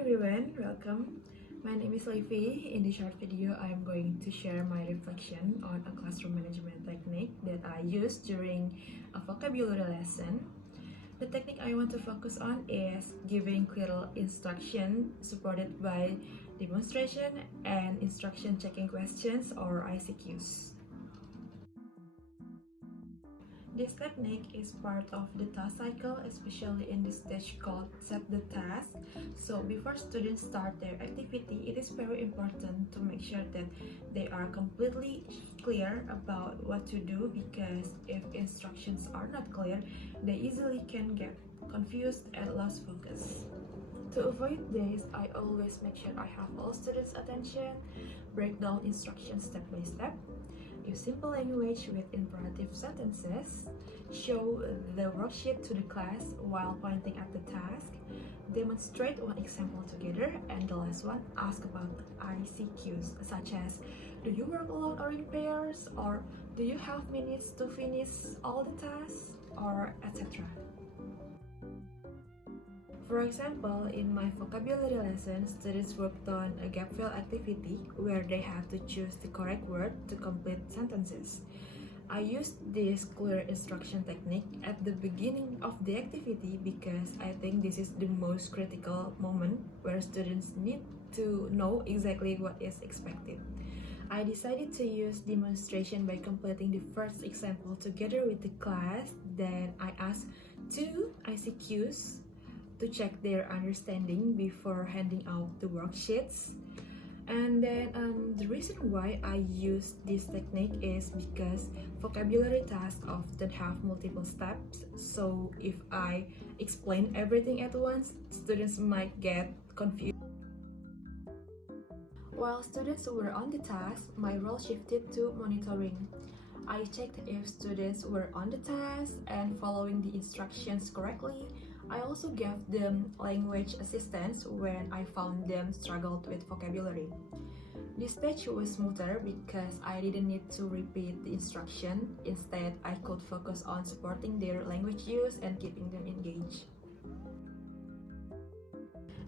everyone, welcome. My name is Levi. In this short video, I am going to share my reflection on a classroom management technique that I used during a vocabulary lesson. The technique I want to focus on is giving clear instruction supported by demonstration and instruction checking questions or ICQs. This technique is part of the task cycle, especially in the stage called set the task. So before students start their activity, it is very important to make sure that they are completely clear about what to do, because if instructions are not clear, they easily can get confused and lose focus. To avoid this, I always make sure I have all students' attention, break down instructions step by step, use simple language with imperative sentences, show the worksheet to the class while pointing at the task, demonstrate one example together, and the last one, ask about ICQs, such as, do you work alone or in pairs, or do you have minutes to finish all the tasks, or etc. For example, in my vocabulary lesson, students worked on a gap fill activity where they have to choose the correct word to complete sentences. I used this clear instruction technique at the beginning of the activity because I think this is the most critical moment where students need to know exactly what is expected. I decided to use demonstration by completing the first example together with the class. Then I asked 2 ICQs to check their understanding before handing out the worksheets. And then the reason why I use this technique is because vocabulary tasks often have multiple steps, so if I explain everything at once, students might get confused. While students were on the task, my role shifted to monitoring. I checked if students were on the task and following the instructions correctly. I also gave them language assistance when I found them struggled with vocabulary. This stage was smoother because I didn't need to repeat the instruction. Instead, I could focus on supporting their language use and keeping them engaged.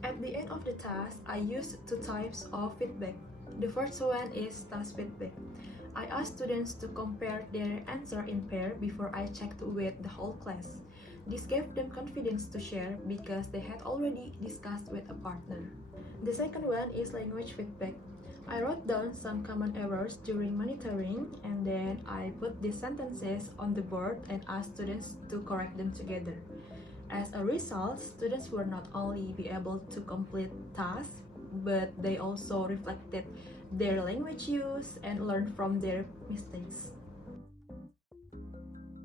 At the end of the task, I used 2 types of feedback. The first one is task feedback. I asked students to compare their answer in pair before I checked with the whole class. This gave them confidence to share because they had already discussed with a partner. The second one is language feedback. I wrote down some common errors during monitoring, and then I put these sentences on the board and asked students to correct them together. As a result, students were not only be able to complete tasks, but they also reflected their language use and learned from their mistakes.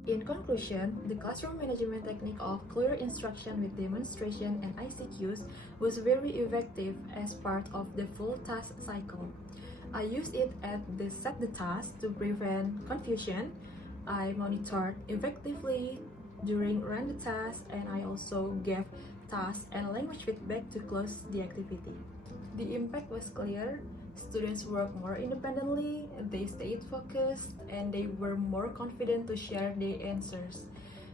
In conclusion, the classroom management technique of clear instruction with demonstration and ICQs was very effective as part of the full task cycle. I used it at the set the task to prevent confusion. I monitored effectively during run the task, and I also gave task and language feedback to close the activity. The impact was clear. Students worked more independently, they stayed focused, and they were more confident to share their answers.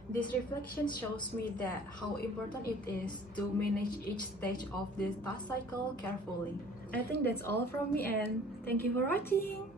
This reflection shows me that how important it is to manage each stage of the task cycle carefully. I think that's all from me, and thank you for watching!